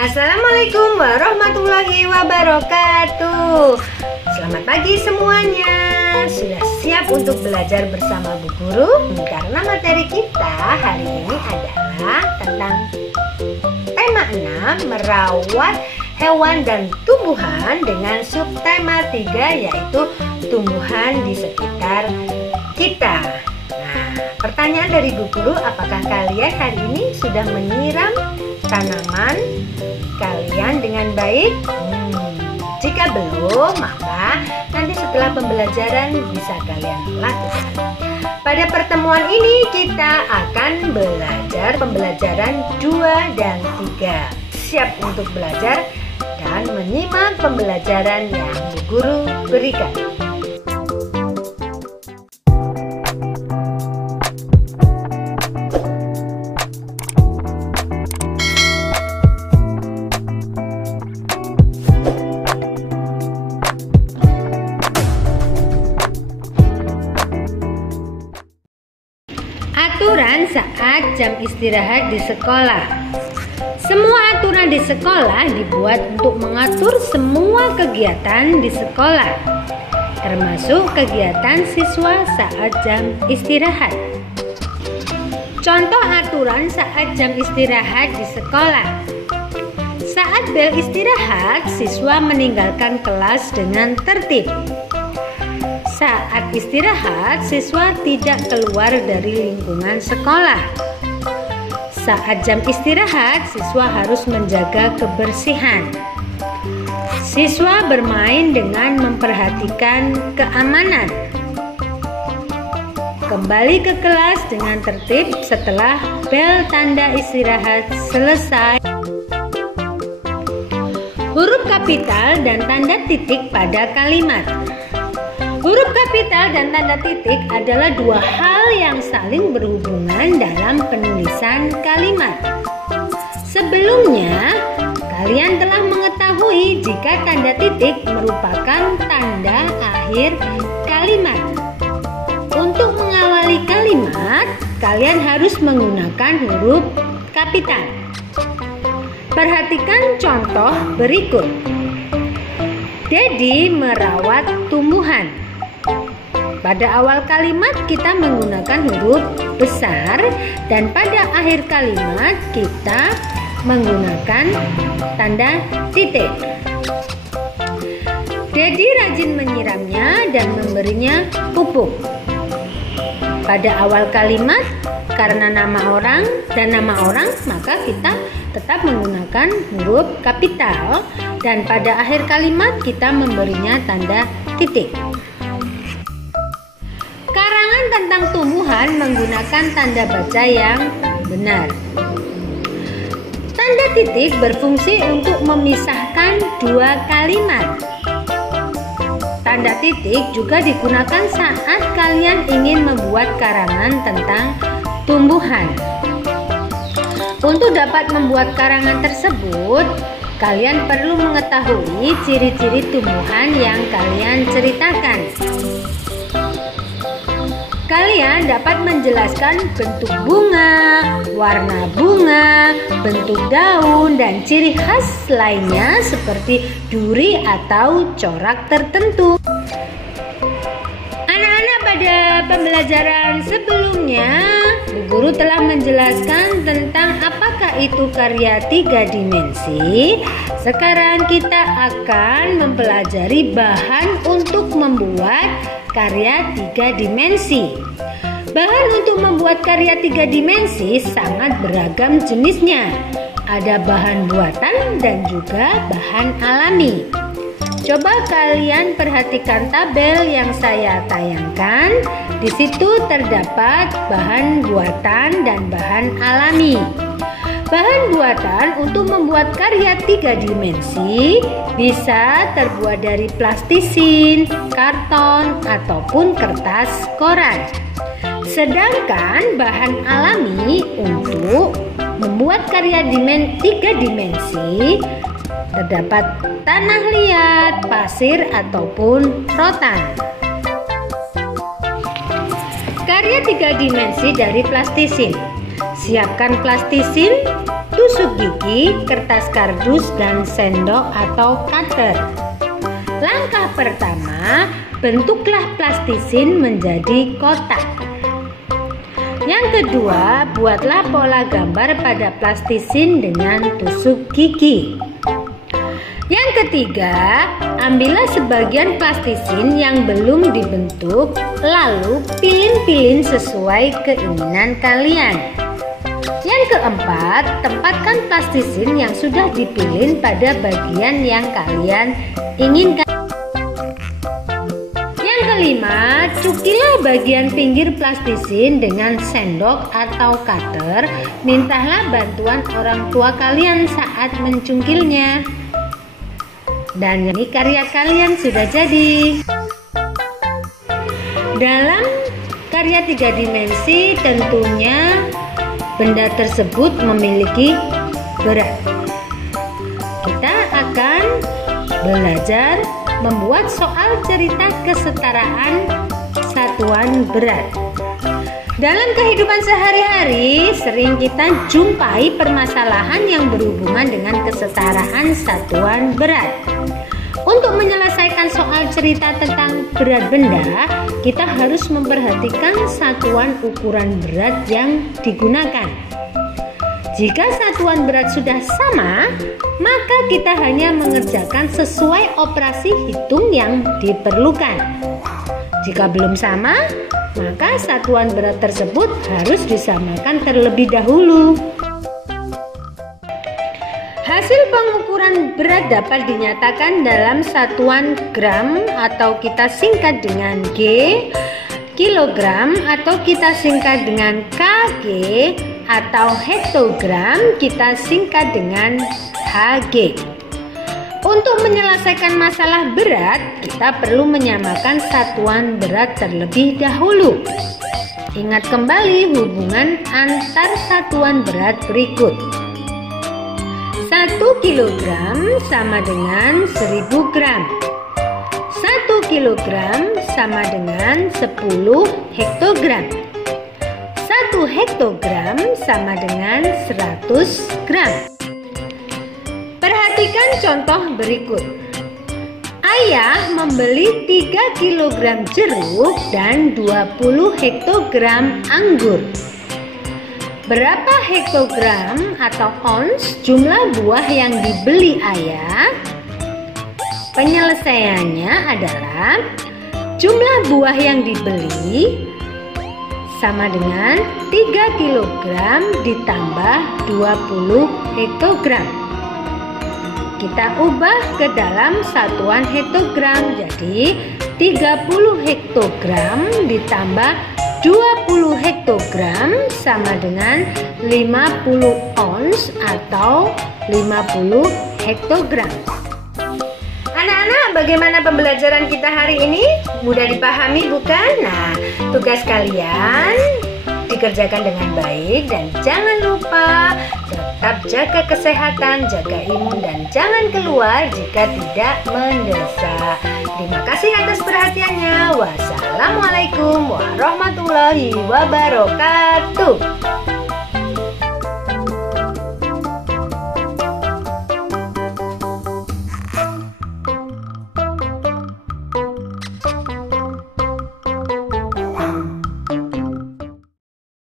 Assalamualaikum warahmatullahi wabarakatuh. Selamat pagi semuanya. Sudah siap untuk belajar bersama Bu Guru? Karena materi kita hari ini adalah tentang tema 6, merawat hewan dan tumbuhan, dengan subtema 3 yaitu tumbuhan di sekitar kita. Nah, pertanyaan dari Bu Guru, apakah kalian hari ini sudah menyiram tanaman kalian dengan baik? Jika belum, maka nanti setelah pembelajaran bisa kalian lakukan. Pada pertemuan ini kita akan belajar pembelajaran 2 dan 3. Siap untuk belajar dan menyimak pembelajaran yang Bu Guru berikan. Aturan saat jam istirahat di sekolah. Semua aturan di sekolah dibuat untuk mengatur semua kegiatan di sekolah, termasuk kegiatan siswa saat jam istirahat. Contoh aturan saat jam istirahat di sekolah. Saat bel istirahat, siswa meninggalkan kelas dengan tertib. Saat istirahat, siswa tidak keluar dari lingkungan sekolah. Saat jam istirahat, siswa harus menjaga kebersihan. Siswa bermain dengan memperhatikan keamanan. Kembali ke kelas dengan tertib setelah bel tanda istirahat selesai. Huruf kapital dan tanda titik pada kalimat. Huruf kapital dan tanda titik adalah dua hal yang saling berhubungan dalam penulisan kalimat. Sebelumnya, kalian telah mengetahui jika tanda titik merupakan tanda akhir kalimat. Untuk mengawali kalimat, kalian harus menggunakan huruf kapital. Perhatikan contoh berikut. Dedi merawat tumbuhan. Pada awal kalimat kita menggunakan huruf besar dan pada akhir kalimat kita menggunakan tanda titik. Dedi rajin menyiramnya dan memberinya pupuk. Pada awal kalimat karena nama orang maka kita tetap menggunakan huruf kapital dan pada akhir kalimat kita memberinya tanda titik. Tentang tumbuhan menggunakan tanda baca yang benar. Tanda titik berfungsi untuk memisahkan dua kalimat. Tanda titik juga digunakan saat kalian ingin membuat karangan tentang tumbuhan. Untuk dapat membuat karangan tersebut, kalian perlu mengetahui ciri-ciri tumbuhan yang kalian ceritakan. Kalian dapat menjelaskan bentuk bunga, warna bunga, bentuk daun, dan ciri khas lainnya seperti duri atau corak tertentu. Anak-anak, pada pembelajaran sebelumnya, Bu Guru telah menjelaskan tentang apakah itu karya 3 dimensi. Sekarang kita akan mempelajari bahan untuk membuat karya 3 dimensi. Bahan untuk membuat karya 3 dimensi sangat beragam jenisnya. Ada bahan buatan dan juga bahan alami. Coba kalian perhatikan tabel yang saya tayangkan. Di situ terdapat bahan buatan dan bahan alami. Bahan buatan untuk membuat karya 3 dimensi bisa terbuat dari plastisin, karton, ataupun kertas koran. Sedangkan bahan alami untuk membuat karya 3 dimensi terdapat tanah liat, pasir, ataupun rotan. Karya 3 dimensi dari plastisin. Siapkan plastisin, tusuk tusuk gigi, kertas kardus, dan sendok atau cutter. Langkah pertama, bentuklah plastisin menjadi kotak. Yang kedua, buatlah pola gambar pada plastisin dengan tusuk gigi. Yang ketiga, ambillah sebagian plastisin yang belum dibentuk, lalu pilin-pilin sesuai keinginan kalian. Yang keempat, tempatkan plastisin yang sudah dipilin pada bagian yang kalian inginkan. Yang kelima, cukilah bagian pinggir plastisin dengan sendok atau cutter. Mintalah bantuan orang tua kalian saat mencungkilnya. Dan ini karya kalian sudah jadi. Dalam karya 3 dimensi tentunya benda tersebut memiliki berat. Kita akan belajar membuat soal cerita kesetaraan satuan berat. Dalam kehidupan sehari-hari sering kita jumpai permasalahan yang berhubungan dengan kesetaraan satuan berat. Untuk menyelesaikan soal cerita tentang berat benda, kita harus memperhatikan satuan ukuran berat yang digunakan. Jika satuan berat sudah sama, maka kita hanya mengerjakan sesuai operasi hitung yang diperlukan. Jika belum sama, maka satuan berat tersebut harus disamakan terlebih dahulu. Hasil pengukuran berat dapat dinyatakan dalam satuan gram atau kita singkat dengan G, kilogram atau kita singkat dengan kg, atau hektogram kita singkat dengan Hg. Untuk menyelesaikan masalah berat, kita perlu menyamakan satuan berat terlebih dahulu. Ingat kembali hubungan antar satuan berat berikut. 1 kilogram sama dengan 1000 gram. 1 kilogram sama dengan 10 hektogram. 1 hektogram sama dengan 100 gram. Perhatikan contoh berikut. Ayah membeli 3 kg jeruk dan 20 hektogram anggur. Berapa hektogram atau ons jumlah buah yang dibeli ayah? Penyelesaiannya adalah jumlah buah yang dibeli sama dengan 3 kg ditambah 20 hektogram. Kita ubah ke dalam satuan hektogram, jadi 30 hektogram ditambah 20 hektogram sama dengan 50 ons atau 50 hektogram. Anak-anak, bagaimana pembelajaran kita hari ini? Mudah dipahami bukan? Nah, tugas kalian dikerjakan dengan baik dan jangan lupa tetap jaga kesehatan, jaga imun, dan jangan keluar jika tidak mendesak. Terima kasih atas perhatiannya. Wassalamualaikum warahmatullahi wabarakatuh.